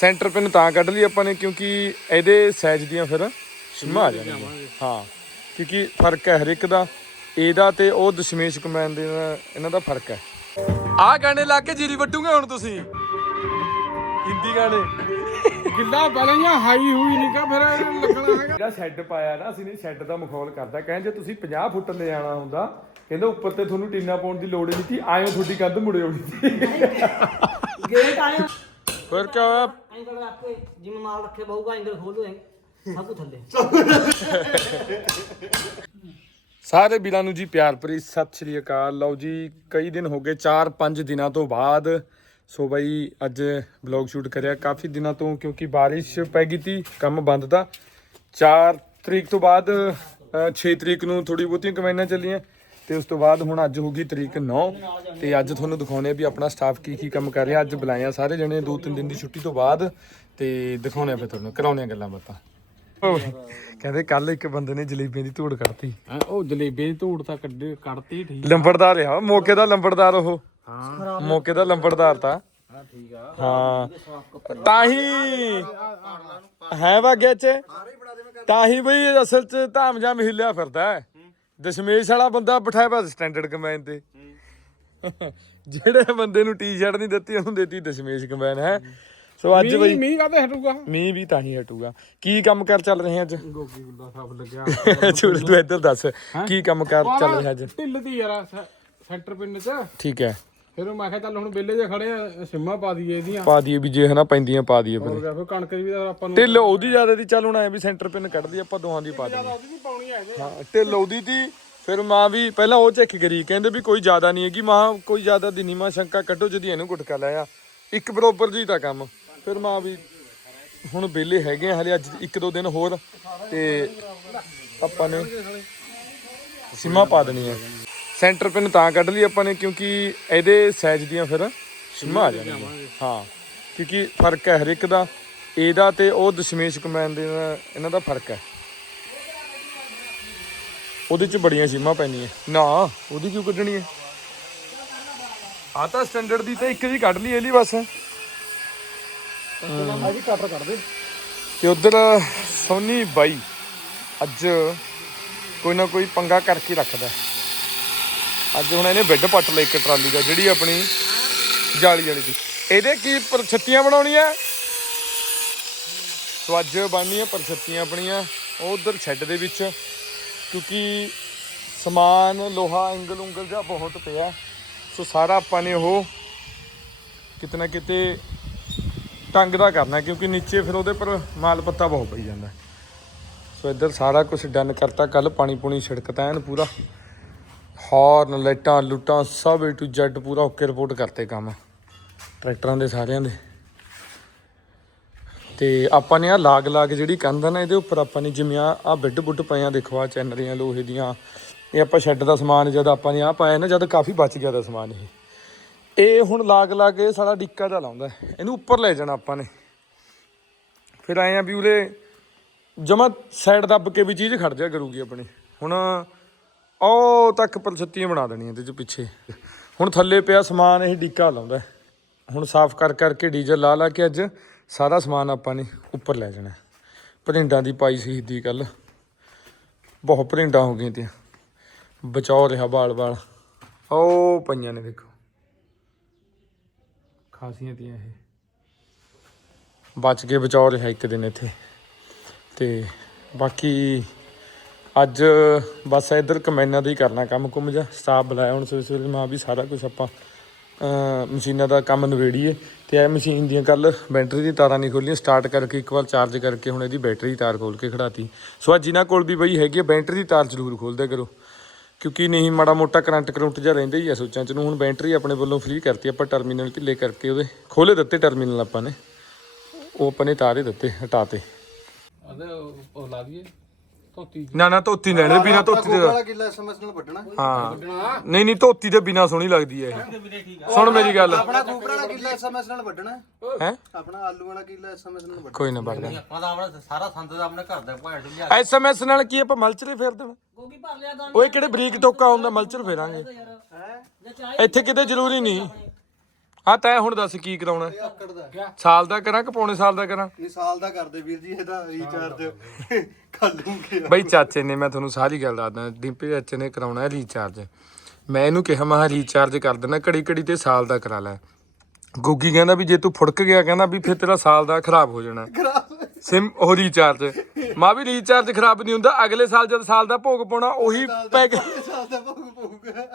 Centre pin ਤਾਂ ਕੱਢ ਲਈ ਆਪਾਂ ਨੇ ਕਿਉਂਕਿ ਇਹਦੇ ਸਾਈਜ਼ ਦੀਆਂ ਫਿਰ ਸਿਮਾਂ ਆ ਜਾਣਗੀਆਂ। ਹਾਂ ਕਿਉਂਕਿ ਫ਼ਰਕ ਹੈ ਹਰ ਇੱਕ ਦਾ। ਇਹਦਾ ਤੇ ਉਹ ਦਸ਼ਮੇਸ਼ ਕਮੈਨ ਦੇ ਨਾਲ ਇਹਨਾਂ ਦਾ ਫ਼ਰਕ ਹੈ। ਆਹ ਗਾਣੇ ਲਾ ਕੇ ਜੀਰੀ ਵੱਟੂਗੇ ਹੁਣ ਤੁਸੀਂ? ਹਿੰਦੀ ਗਾਣੇ। ਗਿੱਲਾ ਬਲੀਆਂ ਹਾਈ ਹੋਈ ਨਹੀਂ ਕਾ ਫਿਰ ਲੱਗਣਾ ਹੈਗਾ। ਜਿਹੜਾ ਸ਼ੈੱਡ ਪਾਇਆ ਨਾ ਅਸੀਂ ਨੇ ਸ਼ੈੱਡ ਦਾ ਮਖੌਲ ਕਰਦਾ। ਕਹਿੰਦੇ ਜੇ ਤੁਸੀਂ 50 ਫੁੱਟ ਲੈ ਆਣਾ ਹੁੰਦਾ ਕਹਿੰਦਾ ਉੱਪਰ ਤੇ ਤੁਹਾਨੂੰ ਟੀਨਾ ਪਾਉਣ ਦੀ ਲੋੜ ਨਹੀਂ ਸੀ ਆਇਓ ਤੁਹਾਡੀ ਕੰਧ ਮੁੜੇ ਸੀ। ਗੇਟ ਆਇਆ। ਫਿਰ ਕੀ ਹੋਇਆ? ਐਂਗਲ ਰੱਖ ਜਿਵੇਂ ਮਾਲ ਰੱਖੇ ਬਹੁਗਾ, ਐਂਗਲ ਖੋਲੋ ਸਭ ਕੁ ਥੱਲੇ। ਸਾਰੇ ਵੀਰਾਂ ਨੂੰ ਜੀ ਪਿਆਰ ਭਰੀ ਸਤਿ ਸ਼੍ਰੀ ਅਕਾਲ। ਲਓ ਜੀ, ਕਈ ਦਿਨ ਹੋ ਗਏ 4-5 ਦਿਨਾਂ ਤੋਂ ਬਾਅਦ। ਸੋ ਬਈ, ਅੱਜ ਵਲੌਗ ਸ਼ੂਟ ਕਰਿਆ ਕਾਫੀ ਦਿਨਾਂ ਤੋਂ, ਕਿਉਂਕਿ ਬਾਰਿਸ਼ ਪੈ ਗਈ ਤੀ, ਕੰਮ ਬੰਦ ਤਾਂ। 4 ਤਰੀਕ ਤੋਂ ਬਾਅਦ 6 ਤਰੀਕ ਨੂੰ ਥੋੜੀ ਬਹੁਤੀਆਂ ਕਮਾਈਆਂ ਚੱਲੀਆਂ। ਤੇ ਉਸ ਤੋਂ ਬਾਅਦ ਹੁਣ ਅੱਜ ਹੋ ਗਈ ਤਰੀਕ 9 ਤੇ ਅੱਜ ਤੁਹਾਨੂੰ ਦਿਖਾਉਣੇ ਆ ਵੀ ਆਪਣਾ ਸਟਾਫ ਕੀ ਕੀ ਕੰਮ ਕਰ ਰਿਹਾ। ਅੱਜ ਬੁਲਾਇਆ ਸਾਰੇ ਜਣੇ 2-3 ਦਿਨ ਦੀ ਛੁੱਟੀ ਤੋਂ ਬਾਅਦ ਤੇ ਦਿਖਾਉਣੇ ਆ ਫਿਰ ਤੁਹਾਨੂੰ ਕਰਾਉਣੇ ਆ ਗੱਲਾਂ ਬਾਤਾਂ। ਕਹਿੰਦੇ ਕੱਲ ਇੱਕ ਬੰਦੇ ਨੇ ਜਲੇਬੀਆਂ ਦੀ ਧੂੜ ਕੱਢਤੀ। ਉਹ ਜਲੇਬੀ ਦੀ ਧੂੜ ਤਾਂ ਕੱਢੇ ਕੱਢਤੀ ਠੀਕ ਲੰਬੜਦਾਰ ਰਿਹਾ ਮੌਕੇ ਦਾ ਲੰਬੜਦਾਰ ਉਹ। ਹਾਂ। ਮੌਕੇ ਦਾ ਲੰਬੜਦਾਰ ਤਾਂ। ਹਾਂ ਠੀਕ ਆ। ਹਾਂ। ਤਾਂ ਹੀ ਹੈ ਵਾਗਿਆ ਚ। ਤਾਂ ਹੀ ਬਈ ਅਸਲ ਚ ਧਾਮਜਾਮ ਹਿੱਲਿਆ ਫਿਰਦਾ। ਹੈ ਦਸ਼ਮੇਸ਼ ਵਾਲਾ ਬੰਦਾ ਬਿਠਾਇਆ ਪਿਆ ਸਟੈਂਡਰਡ ਕਮੈਨ ਤੇ। ਜਿਹੜੇ ਬੰਦੇ ਨੂੰ ਟੀ-ਸ਼ਰਟ ਨਹੀਂ ਦਿੱਤੀ ਉਹਨੂੰ ਦਿੱਤੀ ਦਸ਼ਮੇਸ਼ ਕਮੈਨ ਹੈ? ਸੋ ਅੱਜ ਮੀਂਹ ਬਈ ਮੀਂਹ ਕਾਹਦੇ ਹਟੂਗਾ? ਮੀਂਹ ਵੀ ਤਾਂ ਹੀ ਹਟੂਗਾ। ਕੀ ਕੰਮ ਕਰ ਚੱਲ ਰਹੇ ਅੱਜ? ਗੋਗੀ ਗੁੱਲਾ ਸਭ ਲੱਗਿਆ। ਛੋੜ ਤੂੰ ਇੱਧਰ ਦੱਸ ਕੀ ਕੰਮ ਕਰ ਚੱਲ ਰਿਹਾ ਅੱਜ? ਢਿੱਲ ਦੀ ਯਾਰ ਸੈਂਟਰ ਪਿੰਡ ਚ। ਠੀਕ ਹੈ। ਫਿਰ ਮੈਂ ਕਿਹਾ ਚੱਲ ਹੁਣ ਬੇਲੇ ਜੇ ਖੜੇ ਆ ਸਿੰਮਾ ਪਾ ਦਈਏ ਇਹਦੀਆਂ। ਪਾ ਦਈਏ ਵੀ ਜੇ ਹਨਾ ਪੈਂਦੀਆਂ ਪਾ ਦਈਏ ਹੋਰ ਫਿਰ। ਗਿਆ ਫਿਰ ਕਣਕ ਦੀ ਵੀ ਤਾਂ ਆਪਾਂ ਨੂੰ ਢਿੱਲ ਉਹਦੀ ਜ਼ਿਆਦਾ ਦੀ ਚੱਲ ਹੁਣ ਐ ਵੀ ਸੈਂਟਰ ਪਿੰਨ ਕੱਢ ਲਈ ਆਪਾਂ ਦੋਹਾਂ ਦੀ ਪਾ ਦਈਏ। ਉਹਦੀ ਵੀ ਪਾਉਣੀ ਆ ਜੇ ਹਾਂ ਢਿੱਲ ਉਹਦੀ ਦੀ ਫਿਰ ਮਾਂ ਵੀ ਪਹਿਲਾਂ ਉਹ ਚੈੱਕ ਕਰੀ ਕਹਿੰਦੇ ਵੀ ਕੋਈ ਜ਼ਿਆਦਾ ਨਹੀਂ ਹੈਗੀ ਮਾਂ ਕੋਈ ਜ਼ਿਆਦਾ ਦੀ ਨਹੀਂ ਮਾਂ ਸ਼ੰਕਾ ਕੱਢੋ ਜਦੀ ਇਹਨੂੰ ਗੁਟਕਾ ਲਾਇਆ। ਇੱਕ ਬਰੋਬਰ ਜੀ ਤਾਂ ਕੰਮ। ਫਿਰ ਮਾਂ ਵੀ ਹੁਣ ਵਿਹਲੇ ਹੈਗੇ ਆ ਹਲੇ ਅੱਜ ਇੱਕ ਦੋ ਦਿਨ ਹੋਰ ਤੇ ਆਪਾਂ ਨੇ ਸੀਮਾ ਪਾ ਦੇਣੀ ਹੈ ਸੈਂਟਰ ਪਿਨ ਤਾਂ ਕੱਢ ਲਈ ਆਪਾਂ ਨੇ ਕਿਉਂਕਿ ਇਹਦੇ ਸਾਈਜ਼ ਦੀਆਂ ਫਿਰ ਸੀਮਾ ਆ ਜਾਣਗੀਆਂ। ਹਾਂ ਕਿਉਂਕਿ ਫ਼ਰਕ ਹੈ ਹਰ ਇੱਕ ਦਾ। ਇਹਦਾ ਤੇ ਉਹ ਦਸ਼ਮੇਸ਼ ਕਮੈਨ ਦੇ ਨਾਲ ਇਹਨਾਂ ਦਾ ਫ਼ਰਕ ਹੈ। ਉਹਦੇ ਚ ਬੜੀਆਂ ਸੀਮਾਂ ਪੈਣੀਆਂ ਨਾ ਉਹਦੀ ਕਿਉਂ ਕੱਢਣੀ ਹੈ? ਆ ਤਾਂ ਸਟੈਂਡਰਡ ਦੀ ਤਾਂ ਇੱਕ ਜੀ ਕੱਢ ਲਈ ਇਹ ਲਈ ਬਸ। ਆ ਵੀ ਕੱਟ ਕਰ ਦੇ। ਤੇ ਉਧਰ ਸੋਨੀ ਬਾਈ ਅੱਜ ਕੋਈ ਨਾ ਕੋਈ ਪੰਗਾ ਕਰਕੇ ਰੱਖਦਾ। ਅੱਜ ਹੁਣ ਇਹਨੇ ਬੈੱਡ ਪੱਟ ਲਈ ਇੱਕ ਟਰਾਲੀ ਦਾ, ਜਿਹੜੀ ਆਪਣੀ ਜਾਲੀ ਵਾਲੀ ਦੀ ਇਹਦੇ ਕੀ ਪਰਛੱਤੀਆਂ ਬਣਾਉਣੀਆਂ? ਸੋ ਅੱਜ ਬਣਨੀਆਂ ਪਰਛੱਤੀਆਂ ਆਪਣੀਆਂ, ਉਹ ਉਧਰ ਛੱਡ ਦੇ ਵਿੱਚ, ਕਿਉਂਕਿ ਸਮਾਨ, ਲੋਹਾ ਐਂਗਲ ਉਂਗਲ ਜਿਹਾ ਬਹੁਤ ਪਿਆ। ਸੋ ਸਾਰਾ ਆਪਾਂ ਨੇ ਉਹ ਕਿਤੇ ਨਾ ਕਿਤੇ ਟੰਗ ਦਾ ਕਰਨਾ, ਕਿਉਂਕਿ ਨੀਚੇ ਫਿਰ ਉਹਦੇ ਪਰ ਮਾਲ ਪੱਤਾ ਬਹੁਤ ਪਈ ਜਾਂਦਾ। ਸੋ ਇੱਧਰ ਸਾਰਾ ਕੁਝ ਡਨ ਕਰਤਾ ਕੱਲ ਪਾਣੀ ਪੂਣੀ ਛਿੜਕਤਾ ਐਨ ਪੂਰਾ। ਹਾਰਨ, ਲਾਈਟਾਂ, ਲੁੱਟਾਂ, ਸਭ ਏ ਟੂ ਜ਼ੈਡ ਪੂਰਾ ਓਕੇ ਰਿਪੋਰਟ ਕਰਤੇ ਕੰਮ। ਟਰੈਕਟਰਾਂ ਦੇ ਸਾਰਿਆਂ ਦੇ। ਤੇ ਆਪਾਂ ਨੇ ਆ ਲਾਗ ਲਾਗ ਜਿਹੜੀ ਕੰਧ ਆ ਨਾ, ਇਹਦੇ ਉੱਪਰ ਆਪਾਂ ਨੇ ਜਿਵੇਂ ਆ ਆ ਬਿੱਡ ਬੁੱਡ ਪਏ ਆ, ਦੇਖੋ ਆ ਚੈਨਰੀਆਂ ਲੋਹੇ ਦੀਆਂ। ਇਹ ਆਪਾਂ ਸ਼ੈੱਡ ਦਾ ਸਮਾਨ ਜਦ ਆਪਾਂ ਨੇ ਆ ਪਾਇਆ ਨਾ, ਜਦ ਕਾਫੀ ਬਚ ਗਿਆ ਦਾ ਸਮਾਨ ਇਹ। ਇਹ ਹੁਣ ਲਾਗ ਲਾ ਕੇ ਸਾਡਾ ਡਿੱਕਾ ਦਾ ਲਾਉਂਦਾ। ਇਹਨੂੰ ਉੱਪਰ ਲੈ ਜਾਣਾ ਆਪਾਂ ਨੇ। ਫਿਰ ਆਏ ਆ ਵੀ ਉਰੇ ਜਮਾ ਸਾਈਡ ਦੱਬ ਕੇ ਵੀ ਚੀਜ਼ ਖੜ ਜਾ ਕਰੂਗੀ ਆਪਣੀ। ਹੁਣ ਉਹ ਤੱਕ ਪਰਛੱਤੀਆਂ ਬਣਾ ਦੇਣੀਆਂ ਇਹਦੇ ਚ ਪਿੱਛੇ। ਹੁਣ ਥੱਲੇ ਪਿਆ ਸਮਾਨ, ਇਹ ਡੀਕਾ ਲਾਉਂਦਾ। ਹੁਣ ਸਾਫ਼ ਕਰ ਕਰਕੇ ਡੀਜ਼ਲ ਲਾ ਲਾ ਕੇ ਅੱਜ ਸਾਰਾ ਸਮਾਨ ਆਪਾਂ ਨੇ ਉੱਪਰ ਲੈ ਜਾਣਾ। ਭਰਿੰਡਾਂ ਦੀ ਪਾਈ ਸੀ ਦੀ ਕੱਲ ਬਹੁਤ ਭਰਿੰਡਾਂ ਹੋ ਗਈਆਂ ਤੀਆਂ। ਬਚਾਓ ਰਿਹਾ ਬਾਲ ਬਾਲ। ਉਹ ਪਈਆਂ ਨੇ ਦੇਖੋ। ਖਾਸੀਆਂ ਤੀਆਂ ਇਹ। ਬਚ ਕੇ ਬਚਾਓ ਰਿਹਾ ਇੱਕ ਦਿਨ ਇੱਥੇ। ਤੇ ਬਾਕੀ ਅੱਜ ਬਸ ਇੱਧਰ ਕਮੈਨਾਂ ਦਾ ਹੀ ਕਰਨਾ ਕੰਮ ਕੁਮ ਜਾ ਸਟਾਫ ਬੁਲਾਇਆ ਹੁਣ ਸਵੇਰੇ ਸਵੇਰੇ। ਮਾਂ ਵੀ ਸਾਰਾ ਕੁਝ ਆਪਾਂ ਮਸ਼ੀਨਾਂ ਦਾ ਕੰਮ ਨਵੇੜੀਏ ਤੇ ਇਹ ਮਸ਼ੀਨ ਦੀਆਂ ਕੱਲ ਬੈਟਰੀ ਦੀ ਤਾਰਾਂ ਨਹੀਂ ਖੋਲੀਆਂ। ਸਟਾਰਟ ਕਰਕੇ ਇੱਕ ਵਾਰ ਚਾਰਜ ਕਰਕੇ ਹੁਣ ਇਹਦੀ ਬੈਟਰੀ ਦੀ ਤਾਰ ਖੋਲ ਕੇ ਖੜਾਤੀ। ਸੋ ਅੱਜ ਜਿਨ੍ਹਾਂ ਕੋਲ ਵੀ ਬਈ ਹੈਗੀ ਹੈ ਬੈਟਰੀ ਦੀ ਤਾਰ ਜ਼ਰੂਰ ਖੋਲਦਿਆ ਕਰੋ। ਕਿਉਂਕਿ ਨਹੀਂ, ਮਾੜਾ ਮੋਟਾ ਕਰੰਟ ਕਰੰਟ ਜਿਹਾ ਰਹਿੰਦਾ ਹੀ ਆ ਸੋਚਾਂ ਚ। ਨੂੰ ਹੁਣ ਬੈਟਰੀ ਆਪਣੇ ਵੱਲੋਂ ਫ੍ਰੀ ਕਰਤੀ ਆਪਾਂ ਟਰਮੀਨਲ ਢਿੱਲੇ ਕਰਕੇ ਉਹਦੇ ਖੋਲੇ ਦਿੱਤੇ ਟਰਮੀਨਲ ਆਪਾਂ ਨੇ। ਉਹ ਆਪਾਂ ਨੇ ਤਾਰੇ ਦਿੱਤੇ, ਹਟਾਤੇ। ਅਦੇ ਉਹ ਲਾ ਦਈਏ। ਧੋਤੀ ਨਾ ਨਾ ਧੋਤੀ ਲੈਣੇ ਬਿਨਾ ਧੋਤੀ ਦੇ ਵਾਲਾ ਕਿੱਲਾ ਐਸਐਮਐਸ ਨਾਲ ਵੱਢਣਾ। ਹਾਂ। ਨਹੀਂ ਨਹੀਂ ਧੋਤੀ ਦੇ ਬਿਨਾ ਸੋਹਣੀ ਲੱਗਦੀ ਹੈ ਇਹ। ਸੁਣ ਮੇਰੀ ਗੱਲ। ਆਪਣਾ ਖੂਪਰ ਵਾਲਾ ਕਿੱਲਾ ਐਸਐਮਐਸ ਨਾਲ ਵੱਢਣਾ। ਹੈ? ਆਪਣਾ ਆਲੂ ਵਾਲਾ ਕਿੱਲਾ ਐਸਐਮਐਸ ਨਾਲ ਵੱਢਣਾ। ਕੋਈ ਨਾ ਵੜਦਾ ਆਪਾਂ ਤਾਂ ਆਪਣਾ ਸਾਰਾ ਸੰਦ ਦਾ ਆਪਣੇ ਘਰ ਦਾ ਭਾਂਡ ਲਿਆ ਐਸਐਮਐਸ ਨਾਲ ਕੀ ਆਪਾਂ ਮਲਚਰੇ ਫੇਰ ਦੇਣਾ ਗੋਗੀ ਭਰ ਲਿਆ ਦਾਨ ਓਏ ਕਿਹੜੇ ਬਰੀਕ ਟੋਕਾ ਹੁੰਦਾ ਮਲਚਰ ਫੇਰਾਂਗੇ। ਚਾਹ ਇੱਥੇ ਕਿਤੇ ਜ਼ਰੂਰੀ ਨਹੀਂ। ਹਾਂ ਤੈਂ ਹੁਣ ਦੱਸ ਕੀ ਕਰਾਉਣਾ? ਇਹ ਆਕੜ ਦਾ। ਸਾਲ ਦਾ ਕਰਾਂ ਕਿ ਪੌਣੇ ਸਾਲ ਦਾ ਕਰਾਂ? ਇਹ ਸਾਲ ਦਾ ਕਰਦੇ ਵੀਰ ਜੀ ਇਹਦਾ ਰੀਚਾਰਜ ਲੂੰਗੇ। ਬਈ ਚਾਚੇ ਨੇ ਮੈਂ ਤੁਹਾਨੂੰ ਸਾਰੀ ਗੱਲ ਦੱਸਦਾ। ਡਿੰਪੀ ਚਾਚੇ ਨੇ ਕਰਾਉਣਾ ਹੈ ਰੀਚਾਰਜ ਮੈਂ ਇਹਨੂੰ ਕਿਹਾ ਮੈਂ ਰੀਚਾਰਜ ਕਰ ਦੇਣਾ ਘੜੀ ਘੜੀ ਤੇ ਸਾਲ ਦਾ ਕਰਾ ਲੈ। ਗੁੱਗੀ ਕਹਿੰਦਾ ਵੀ ਜੇ ਤੂੰ ਫੁੜਕ ਗਿਆ ਕਹਿੰਦਾ ਵੀ ਫਿਰ ਤੇਰਾ ਸਾਲ ਦਾ ਖਰਾਬ ਹੋ ਜਾਣਾ। ਸਿਮ ਉਹ ਰੀਚਾਰਜ ਮਾਂ ਵੀ ਰੀਚਾਰਜ ਖਰਾਬ ਨਹੀਂ ਹੁੰਦਾ ਅਗਲੇ ਸਾਲ ਜਦ ਸਾਲ ਦਾ ਭੋਗ ਪਾਉਣਾ ਉਹੀ ਪੈਕ ਸਾਲ ਦਾ ਭੋਗ ਪਊਗਾ।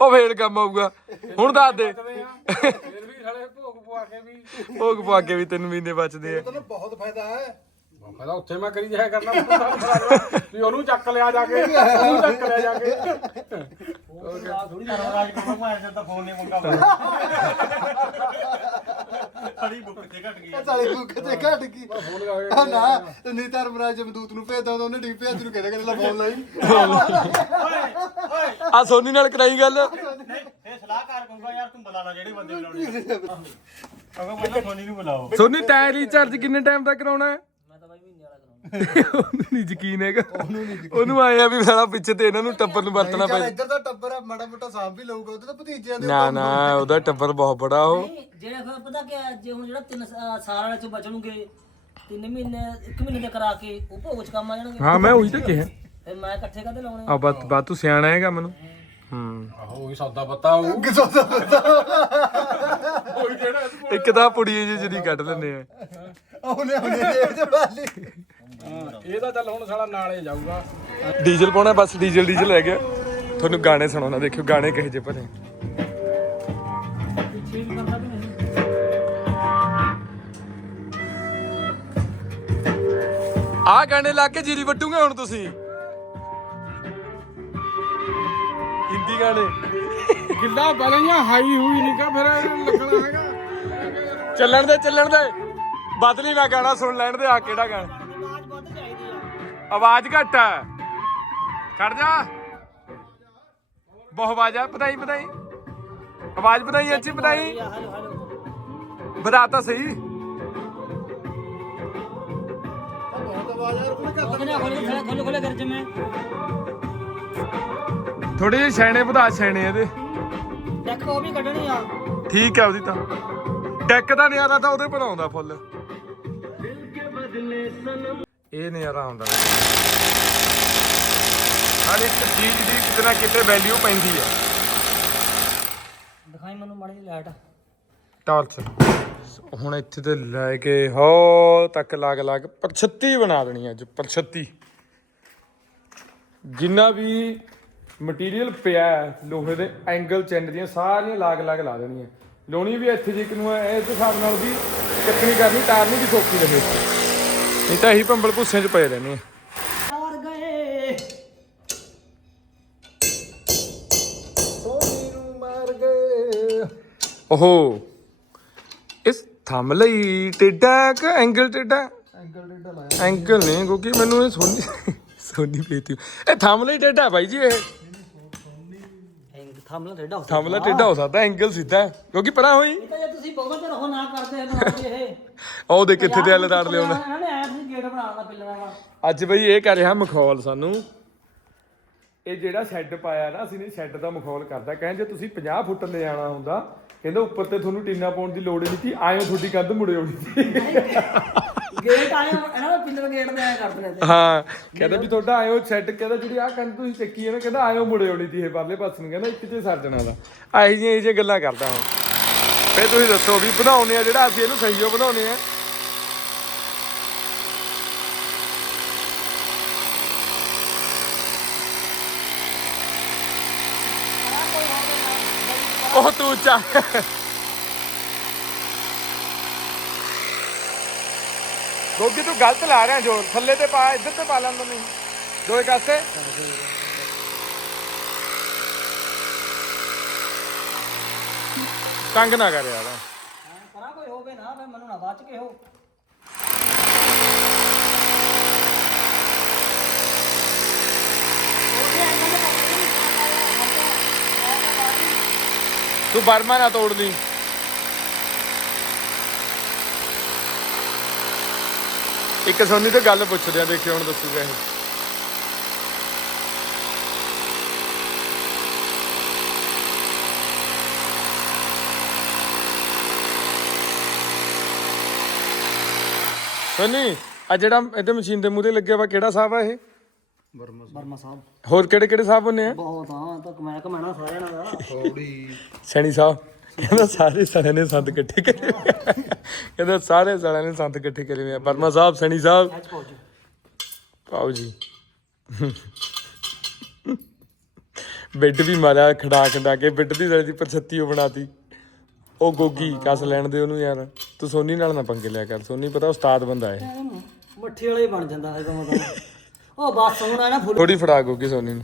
ਉਹ ਫੇਰ ਕੰਮ ਆਊਗਾ। ਹੁਣ ਦੱਸ ਦੇ। ਫਿਰ ਵੀ ਸਾਲੇ ਭੋਗ ਪਵਾ ਕੇ ਵੀ ਭੋਗ ਪਾ ਕੇ ਵੀ ਤਿੰਨ ਮਹੀਨੇ ਬਚਦੇ ਆ। ਤੈਨੂੰ ਬਹੁਤ ਫਾਇਦਾ ਹੈ। ਮੈਂ ਤਾਂ ਉੱਥੇ ਮੈਂ ਕਰੀ ਜਾਇਆ ਕਰਨਾ ਵੀ ਉਹਨੂੰ ਚੱਕ ਲਿਆ ਜਾ ਕੇ ਉਹਨੂੰ ਚੱਕ ਲਿਆ ਜਾ ਕੇ। ਰਾਜ ਕੋਲ ਭਾਂ ਜਦ ਫੋਨ ਨਹੀਂ ਮੰਗਾ ਸਾਡੀ ਬੁੱਕ ਤੇ ਘਟ ਗਈ ਸਾਲੀ ਭੁੱਖ ਤੇ ਘਟ ਗਈ। ਫੋਨ ਗਾ ਕੇ ਆ ਨਾ ਨਹੀਂ ਧਰਮਰਾਜ ਜਮਦੂਤ ਨੂੰ ਭੇਜਦਾ ਹੁੰਦਾ ਉਹਨੇ ਡੀਪੀ ਅੱਜ ਨੂੰ ਕਹਿੰਦਾ ਕਿ ਲੈ ਫੋਨ ਲਾਈ। ਆ ਸੋਨੀ ਨਾਲ ਕਰਾਈ ਗੱਲ। ਨਹੀਂ ਇਹ ਸਲਾਹਕਾਰ ਕਹੂੰਗਾ ਯਾਰ ਤੂੰ ਬੁਲਾ ਲੈ ਜਿਹੜੇ ਬੰਦੇ ਬੁਲਾਉਣੇ ਅਗਰ ਪਹਿਲਾਂ ਫੋਨੀ ਨੂੰ ਬੁਲਾਓ। ਸੋਨੀ ਤੈਂ ਰੀਚਾਰਜ ਕਿੰਨੇ ਟਾਈਮ ਤੱਕ ਕਰਾਉਣਾ ਹੈ? ਉਹਨੂੰ ਨਹੀਂ ਯਕੀਨ ਹੈਗਾ। ਉਹਨੂੰ ਆਇਆ ਵੀ ਸਾਲਾ ਪਿੱਛੇ ਤੇ ਇਹਨਾਂ ਨੂੰ ਟੱਬਰ ਨੂੰ ਵਰਤਣਾ ਚੱਲ ਪੈ ਇੱਧਰ ਦਾ ਟੱਬਰ ਆ ਮਾੜਾ ਮੋਟਾ ਸਾਫ਼ ਵੀ ਲਊਗਾ ਉਹਦੇ ਤਾਂ ਭਤੀਜਿਆਂ ਦੇ ਨਾ ਨਾ ਉਹਦਾ ਟੱਬਰ ਬਹੁਤ ਬੜਾ ਉਹ। ਨਹੀਂ ਜਿਹੜੇ ਫਿਰ ਪਤਾ ਕੀ ਜੇ ਹੁਣ ਜਿਹੜਾ ਤਿੰਨ ਸ- ਸਾਲ ਵਾਲੇ ਚ ਬਚਣਗੇ ਤਿੰਨ ਮਹੀਨੇ ਇੱਕ ਮਹੀਨੇ ਦੇ ਕਰਾ ਕੇ ਉਹ ਭੋਗ ਚ ਕੰਮ ਆ ਜਾਣਗੇ। ਹਾਂ ਮੈਂ ਉਹੀ ਤਾਂ ਕਿਹਾ। ਫਿਰ ਮੈਂ ਇਕੱਠੇ ਕਦੇ ਲਾਉਣੇ ਆ? ਬਾਤ ਬਾਤ ਤੂੰ ਸਿਆਣਾ ਹੈਗਾ ਮੈਨੂੰ। ਹੂੰ। ਆਹੋ ਵੀ ਸੌਦਾ ਪੱਤਾ ਉਹ ਕਿਸੋ ਦਾ ਬੰਦਾ ਇੱਕ ਤਾਂ ਪੁੜੀਏ ਜਿਹੀ ਜਿਹੜੀ ਕੱਢ ਲੈਂਦੇ ਆ। ਉਹਨੇ ਉਹਨੇ ਜੇਬ ਚ ਵਾਲੀ ਇਹ ਤਾਂ ਚੱਲ ਹੁਣ ਸਾਲਾ ਨਾਲੇ ਜਾਊਗਾ। ਡੀਜ਼ਲ ਪਾਉਣਾ ਬਸ ਡੀਜ਼ਲ ਡੀਜ਼ਲ ਰਹਿ ਗਿਆ। ਤੁਹਾਨੂੰ ਗਾਣੇ ਸੁਣਾਉਣਾ ਦੇਖਿਓ ਗਾਣੇ ਕਿਹੋ ਜਿਹੇ ਭਲੇ। ਆਹ ਗਾਣੇ ਲਾ ਕੇ ਜੀਰੀ ਵੱਟੂਗੇ ਹੁਣ ਤੁਸੀਂ। ਹਿੰਦੀ ਗਾਣੇ। ਗਿੱਲਾ ਬਲੀਆਂ ਹਾਈ ਹੋਈ ਨਹੀਂ ਕਾ ਫਿਰ ਲੱਗਣਾ ਹੈਗਾ। ਚੱਲਣ ਦੇ ਚੱਲਣ ਦੇ। ਬਦਲੀ ਨਾ ਗਾਣਾ ਸੁਣ ਲੈਣ ਦੇ ਆ ਕਿਹੜਾ ਗਾਣਾ। ਆਵਾਜ਼ ਘੱਟ ਆ। ਖੜ ਜਾ। ਬਹੁਤ ਆਵਾਜ਼ ਆ ਪਤਾਈ ਪਤਾਈ ਆਵਾਜ਼ ਪਤਾਈ ਅੱਛੀ ਪਤਾਈ ਵਧਾ ਤਾਂ ਸਹੀ। ਥੋੜੇ ਜਿਹੇ ਛੈਣੇ ਵਧਾ ਛੈਣੇ ਇਹਦੇ। ਦੇਖ ਉਹ ਵੀ ਕੱਢਣੀ ਆ ਠੀਕ ਹੈ ਉਹਦੀ ਤਾਂ। ਡੈਕ ਦਾ ਨਿਆਰਾ ਤਾਂ ਉਹਦੇ ਪਰ ਆਉਂਦਾ ਫੁੱਲ। ਇਹ ਨਿਆਰਾ ਆਉਂਦਾ ਹਰ ਇੱਕ ਚੀਜ਼ ਦੀ ਕਿਤੇ ਨਾ ਕਿਤੇ ਵੈਲਿਊ ਪੈਂਦੀ ਆ। ਦਿਖਾਈ ਮੈਨੂੰ ਮਾੜੀ ਜਿਹੀ ਲਾਈਟ ਟਾਰਚ। ਹੁਣ ਇੱਥੇ ਤੇ ਲੈ ਕੇ ਹੋ ਤੱਕ ਲੱਗ ਲੱਗ ਪਰ 36 ਬਣਾ ਦੇਣੀ ਅੱਜ ਪਰ 36 ਜਿੰਨਾ ਵੀ ਮਟੀਰੀਅਲ ਪਿਆ ਹੈ ਲੋਹੇ ਦੇ ਐਂਗਲ ਚੈਨ ਦੀਆਂ ਸਾਰੀਆਂ ਲਾਗ ਲਾਗ ਲਾ ਦੇਣੀਆਂ। ਲਾਉਣੀ ਵੀ ਇੱਥੇ ਜਿੱਕ ਨੂੰ ਹੈ ਇਸ ਹਿਸਾਬ ਨਾਲ ਵੀ ਚੱਕਣੀ ਕਰਨੀ ਤਾਰਨੀ ਵੀ ਸੌਖੀ ਰਹੇ। ਨਹੀਂ ਤਾਂ ਇਹੀ ਭੰਬਲ ਭੁੱਸਿਆਂ 'ਚ ਪਏ ਰਹਿੰਦੇ ਆ। ਯਾਰ ਗਏ। ਸੋਨੀ ਨੂੰ ਮਾਰ ਗਏ। ਓਹੋ ਇਸ ਥੰਮ ਲਈ ਟੇਡਾ ਕਿ ਐਂਗਲ ਟੇਡਾ ਐਂਕਲ ਡੇਡਾ ਲਾਇਆ। ਐਂਗਲ ਨਹੀਂ ਕਿਉਂਕਿ ਮੈਨੂੰ ਇਹ ਸੋਨੀ ਸੋਨੀ ਪੀਤੀ ਇਹ ਥੰਮ ਲਈ ਟੇਡਾ ਬਾਈ ਜੀ ਇਹ। ਥੰਮਲਾ ਰੇਡਾ ਥੰਮ ਲਈ ਟੇਡਾ ਹੋ ਸਕਦਾ ਐਂਗਲ ਸਿੱਧਾ ਹੈ, ਕਿਉਂਕਿ ਪਰਾਂ ਹੋਈ। ਇਹ ਤਾਂ ਜੇ ਤੁਸੀਂ ਬਹੁਤ ਚਿਰ ਨਾ ਕਰਦੇ ਇਹ। ਉਹ ਦੇ ਕਿੱਥੇ ਤੇ ਐਲ ਤਾੜ ਲਿਆਉਂਦਾ ਇਹਨਾਂ ਨੇ ਐਪ ਸੀ ਗੇਟ ਬਣਾਉਣਾ ਪਿੱਲਰਾਂ ਦਾ ਅੱਜ ਬਈ ਇਹ ਕਰ ਰਿਹਾ ਮਖੌਲ ਸਾਨੂੰ। ਇਹ ਜਿਹੜਾ ਸ਼ੈੱਡ ਪਾਇਆ ਨਾ ਅਸੀਂ ਨੇ ਸ਼ੈੱਡ ਦਾ ਮਖੌਲ ਕਰਦਾ। ਕਹਿੰਦੇ ਜੇ ਤੁਸੀਂ 50 ਫੁੱਟ ਲੈ ਜਾਣਾ ਹੁੰਦਾ ਕਹਿੰਦਾ ਉੱਪਰ ਤੇ ਤੁਹਾਨੂੰ ਟੀਨਾ ਪਾਉਣ ਦੀ ਲੋੜ ਨਹੀਂ ਸੀ ਆਇਓ ਤੁਹਾਡੀ ਕੰਧ ਮੁੜੇ ਆਉਣੀ ਸੀ। ਗੇਟ ਆਏ ਇਹਨਾਂ ਦਾ ਪਿੱਲਰ ਗੇਟ ਦੇ ਆਇਆ ਕਰਦੇ ਨੇ ਹਾਂ ਕਹਿੰਦਾ ਵੀ ਤੁਹਾਡਾ ਆਇਓ ਸ਼ੈੱਡ ਕਹਿੰਦਾ ਜਿਹੜੀ ਆ ਕੰਧ ਤੁਸੀਂ ਚੱਕੀ ਹੈ ਨਾ ਕਹਿੰਦਾ ਆਇਓ ਮੁੜੇ ਆਉਣੀ ਸੀ ਇਹ ਪਰਲੇ ਪਾਸੇ ਨੂੰ ਕਹਿੰਦਾ ਇੱਕ ਚ ਸਰਜਣਾ ਦਾ ਆਹੀ ਜਿਹੀਆਂ ਇਹ ਜਿਹੀਆਂ ਗੱਲਾਂ ਕਰਦਾ ਹਾਂ ਫੇ ਤੁਸੀਂ ਦੱਸੋ ਵੀ ਬਣਾਉਨੇ ਆ ਜਿਹੜਾ ਅਸੀਂ ਇਹਨੂੰ ਸਹੀਓ ਬਣਾਉਨੇ ਆ। ਉਹ ਤੂੰ ਚਾ ਗੋਗੀ ਤੂੰ ਗਲਤ ਲਾ ਰਿਹਾ ਜੋਰ। ਥੱਲੇ ਤੇ ਪਾ ਇੱਧਰ ਤੇ ਪਾ ਲੈਂਦਾ ਨਹੀਂ। ਦੋਏ ਕਾਸੇ ਤੰਗ ਨਾ ਕਰ ਯਾਰ। ਪਰਾਂ ਕੋਈ ਹੋਵੇ ਨਾ ਮੈਨੂੰ ਨਾ ਬਚ ਕੇ ਹੋ। ਤੂੰ ਬਰਮਾ ਨਾ ਤੋੜ ਦੀ ਇੱਕ ਸੋਨੀ ਤੋਂ ਗੱਲ ਪੁੱਛਦੇ ਆ, ਦੇਖਿਓ ਹੁਣ ਦੱਸੂਗਾ ਇਹ ਸੋਨੀ, ਆ ਜਿਹੜਾ ਇਹਦੇ ਮਸ਼ੀਨ ਦੇ ਮੂਹਰੇ ਲੱਗਿਆ ਵਾ, ਕਿਹੜਾ ਸਾਹਬ ਆ ਇਹ? ਵਰਮਾ ਸਾਹਿਬ। ਹੋਰ ਕਿਹੜੇ ਕਿਹੜੇ ਸਾਹਿਬ ਹੁੰਨੇ ਆ? ਬਹੁਤ ਆ ਤਾਂ ਕਮਾ ਕਮਾਣਾ ਸਾਰਿਆਂ ਨਾਲ ਦਾ ਥੋੜੀ ਸੈਣੀ ਸਾਹਿਬ ਕਹਿੰਦਾ ਸਾਰੇ ਸਾਲਿਆਂ ਨੇ ਸੰਤ ਇਕੱਠੇ ਕਰੇ। ਕਹਿੰਦਾ ਸਾਰੇ ਸਾਲਿਆਂ ਨੇ ਸੰਤ ਇਕੱਠੇ ਕਰੇ ਹੋਏ ਆ। ਪਰਮਾ ਸਾਹਿਬ ਸੈਣੀ ਸਾਹਿਬ। ਪਾਓ ਜੀ। ਬੈੱਡ ਵੀ ਮਾਰਿਆ ਖੜਾ ਖੜਾ ਕੇ ਬੈੱਡ ਦੀ ਸਾਲੀ ਦੀ ਪਰਛੱਤੀ ਉਹ ਬਣਾਤੀ। ਉਹ ਗੋਗੀ ਕਸ ਲੈਣ ਦੇ ਉਹਨੂੰ ਯਾਰ। ਤੂੰ ਸੋਨੀ ਨਾਲ ਨਾ ਪੰਗੇ ਲਿਆ ਕਰ। ਸੋਨੀ ਪਤਾ ਉਸਤਾਦ ਬੰਦਾ ਹੈ। ਮੱਠੀ ਵਾਲਾ ਹੀ ਬਣ ਜਾਂਦਾ ਹੈਗਾ ਮਤਲਬ। ਉਹ ਬਸ ਹੁਣ ਆ ਨਾ ਫੁੱਲ ਥੋੜੀ ਫੜਾ ਗੋਗੀ ਸੋਨੀ ਨੂੰ।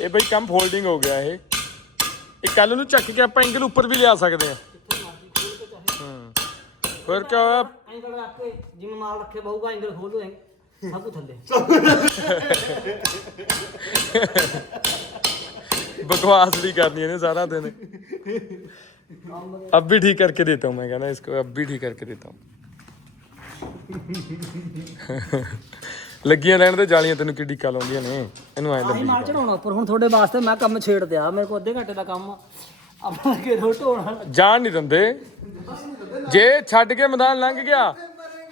ਇਹ ਬਈ ਕੰਮ ਫੋਲਡਿੰਗ ਹੋ ਗਿਆ ਇਹ। ਇਹ ਕੱਲ ਨੂੰ ਚੱਕ ਕੇ ਆਪਾਂ ਐਂਗਲ ਉੱਪਰ ਵੀ ਲਿਆ ਸਕਦੇ ਆ ਫਿਰ ਕੀ ਹੋਇਆ? ਰੱਖ ਕੇ ਜਿਵੇਂ ਮਾਲ ਰੱਖੇ ਬਹੂਗਾ ਐਂਗਲ ਖੋਲ ਦੋਗੇ ਸਭ ਕੁਝ ਥੱਲੇ। ਬਕਵਾਸ ਵੀ ਕਰਨੀ ਇਹਨੇ ਸਾਰਾ ਦਿਨ अब भी ठीक करके देता हूँ मैं कहना इसको अब भी ठीक करके देता हूँ ਲੱਗੀਆਂ ਲੈਣ ਤੇ ਜਾਲੀਆਂ ਤੈਨੂੰ ਕਿੱਡੀ ਕਾ ਲਾਉਂਦੀਆਂ ਨੇ ਇਹਨੂੰ ਐ ਆਹੀ ਲੱਗੀ ਮਾਲ ਚੜਾਉਣਾ ਉੱਪਰ ਹੁਣ ਤੁਹਾਡੇ ਵਾਸਤੇ ਮੈਂ ਕੰਮ ਛੇੜ ਦਿਆ ਮੇਰੇ ਕੋਲ ਅੱਧੇ ਘੰਟੇ ਦਾ ਕੰਮ ਆ ਆਪਣਾ ਕੇ ਰੋਟ ਹੋਣਾ ਜਾਣ ਨਹੀਂ ਦਿੰਦੇ ਜੇ ਛੱਡ ਕੇ ਮੈਦਾਨ ਲੰਘ ਗਿਆ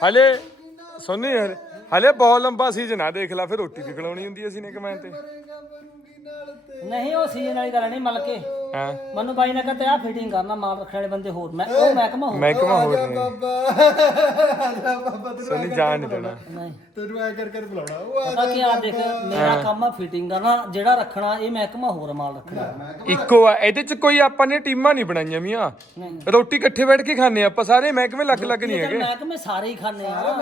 ਹਲੇ ਸੁਣੀ ਹਲੇ ਹਲੇ ਬਹੁਤ ਲੰਬਾ ਸੀਜ਼ਨ ਆ ਦੇਖ ਲੈ ਫਿਰ ਰੋਟੀ ਵੀ ਖਿਲਾਉਣੀ ਹੁੰਦੀ ਅਸੀਂ ਨੇ ਕਮੈਨ ਤੇ ਨਹੀਂ ਉਹ ਸੀਜ਼ਨ ਵਾਲੀ ਗੱਲ ਨਹੀਂ ਮਤਲਬ ਕਿ ਹਾਂ? ਮੈਨੂੰ ਬਾਈ ਨੇ ਕਹਿੰਦਾ ਆ ਫਿਟਿੰਗ ਕਰਨਾ ਮਾਲ ਰੱਖਣ ਵਾਲੇ ਬੰਦੇ ਹੋਰ। ਮੈਂ ਉਹ ਮਹਿਕਮਾ ਹੋਰ। ਮਹਿਕਮਾ ਹੋ ਰਿਹਾ ਬਾਬਾ। ਬਾਬਾ ਤੈਨੂੰ ਸੁਣੀ ਜਾਣ ਨਹੀਂ ਦੇਣਾ। ਨਹੀਂ। ਤੈਨੂੰ ਐ ਕਰ ਕਰ ਬੁਲਾਉਣਾ। ਉਹ ਆ ਪਤਾ ਕੀ ਆ ਦੇਖ ਮੇਰਾ ਕੰਮ ਆ ਫਿਟਿੰਗ ਕਰਨਾ ਜਿਹੜਾ ਰੱਖਣਾ ਇਹ ਮਹਿਕਮਾ ਹੋਰ ਮਾਲ ਰੱਖਣਾ। ਇੱਕੋ ਆ ਇਹਦੇ ਚ ਕੋਈ ਆਪਾਂ ਨੇ ਟੀਮਾਂ ਨਹੀਂ ਬਣਾਈਆਂ ਮੀਆਂ। ਰੋਟੀ ਇਕੱਠੇ ਬੈਠ ਕੇ ਖਾਣੇ ਆਪਾਂ ਸਾਰੇ ਮਹਿਕਮੇ ਲੱਗ ਲੱਗ ਨਹੀਂ ਹੈਗੇ। ਮਹਿਕਮੇ ਸਾਰੇ ਹੀ ਖਾਣੇ ਆ।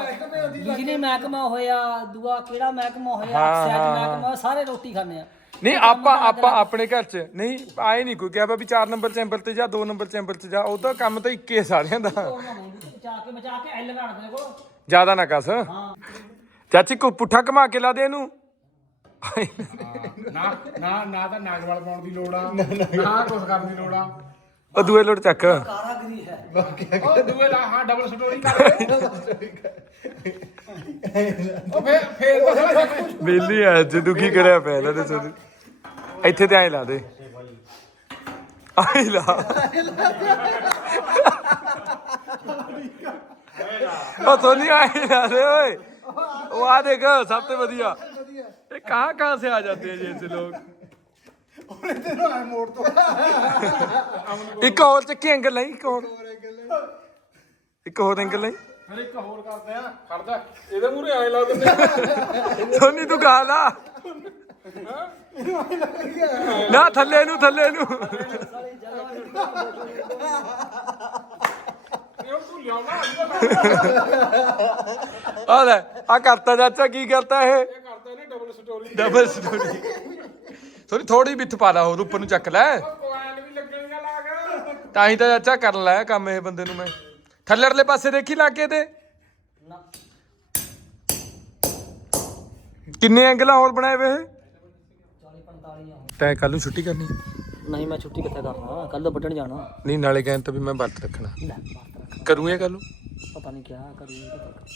ਬਿਜਲੀ ਮਹਿਕਮਾ ਹੋਇਆ ਦੂਆ ਕਿਹੜਾ ਮਹਿਕਮਾ ਹੋਇਆ ਸੈਟ ਮਹਿਕਮਾ ਸਾਰੇ ਰੋਟੀ ਖਾਣੇ ਆ। ਨਹੀਂ ਆਪਾਂ ਆਪਾਂ ਆਪਣੇ ਘਰ ਚ ਨਹੀਂ ਆਏ ਨਹੀਂ ਕੋਈ। ਕਿਹਾ ਵੀ 4 ਨੰਬਰ ਚੈਂਬਰ ਤੇ ਜਾ 2 ਨੰਬਰ ਚੈਂਬਰ ਚ ਜਾ। ਉਹ ਤਾਂ ਕੰਮ ਤਾਂ ਇੱਕੇ ਸਾਰਿਆਂ ਦਾ। ਬਚਾ ਕੇ ਬਚਾ ਕੇ ਐਲ ਘੜ ਦੇ ਕੋਲ ਜ਼ਿਆਦਾ ਨਾ ਕਸ। ਚਾਚੀ ਕੋ ਪੁੱਠਾ ਘਮਾ ਕੇ ਲਾ ਦੇ ਇਹਨੂੰ। ਨਾ ਨਾ ਨਾ ਤਾਂ ਨਾਗਵਾਲ ਪਾਉਣ ਦੀ ਲੋੜ ਆ। ਨਾ ਕੁਝ ਕਰਨ ਦੀ ਲੋੜ ਆ। ਉਹ ਦੂਏ ਲੋਟ ਚੱਕ। ਕਾਰਾਗਰੀ ਹੈ। ਉਹ ਦੂਏ ਦਾ ਹਾਂ ਡਬਲ ਸਟੋਰੀ ਕਰ। ਉਹ ਬੇਲੀ ਆ ਅੱਜ ਦੁਖੀ ਕਰਿਆ ਪਿਆ ਇਹਨਾਂ ਨੇ ਇੱਥੇ ਤੇ ਆਏ ਲਾ ਦੇ। ਆਏ ਲਾ। ਉਹ ਸੋਨੀ ਆਈ ਲਾ ਦੇ ਓਏ। ਉਹ ਆ ਦੇਖ ਸਭ ਤੋਂ ਵਧੀਆ। ਇਹ ਕਹਾਂ ਕਹਾਂ ਸੇ ਆ ਜਾਂਦੇ ਹੈ ਜੀ ਐਸੇ ਇੱਕ ਹੋਰ ਚੱਕੀ ਐਂਗਲ ਲਈ ਇੱਕ ਹੋਰ। ਐਂਗਲ ਇੱਕ ਹੋਰ ਐਂਗਲ ਲਈ। ਫਿਰ ਇੱਕ ਹੋਰ ਕਰਦੇ ਆ। ਖੜਦਾ ਇਹਦੇ ਮੂਹਰੇ ਐ ਲਾ ਦਿੰਦੇ। ਸੋਨੀ ਤੂੰ ਗਾ ਲਾ। ਨਾ ਥੱਲੇ ਨੂੰ ਥੱਲੇ ਨੂੰ। ਆ ਲੈ ਆ ਕਰਤਾ ਚਾਚਾ ਕੀ ਕਰਤਾ ਇਹ? ਇਹਨੇ ਡਬਲ ਸਟੋਰੀ ਡਬਲ ਸਟੋਰੀ ਥੋੜੀ ਥੋੜੀ ਵਿੱਥ ਪਾ ਲਾ ਹੋਰ ਉੱਪਰ ਨੂੰ ਚੱਕ ਲੈ। ਕੋਇਲ ਵੀ ਲੱਗਣੀਆਂ ਲਾਗ ਤਾਂ ਹੀ ਤਾਂ ਚਾਚਾ ਕਰ ਲੈ ਕੰਮ ਇਹ ਬੰਦੇ ਨੂੰ ਮੈਂ। ਥੱਲੜਲੇ ਪਾਸੇ ਦੇਖੀ ਲਾ ਕੇ ਤੇ? ਨਾ ਕਿੰਨੇ ਐਂਗਲਾਂ ਹੋਰ ਬਣਾਏ ਵੇ ਇਹ? 40 45 ਆ ਤੈਂ ਕੱਲ ਨੂੰ ਛੁੱਟੀ ਕਰਨੀ। ਨਹੀਂ ਮੈਂ ਛੁੱਟੀ ਕਿੱਥੇ ਕਰਨਾ? ਕੱਲ ਤਾਂ ਵੱਢਣ ਜਾਣਾ। ਨਹੀਂ ਨਾਲੇ ਕਹਿੰਦੇ ਤਾਂ ਵੀ ਮੈਂ ਵਰਤ ਰੱਖਣਾ। ਲੈ ਬਾਤ ਰੱਖ ਕਰੂੰ ਇਹ ਕੱਲ ਨੂੰ? ਪਤਾ ਨਹੀਂ ਕਿਆ ਕਰੀ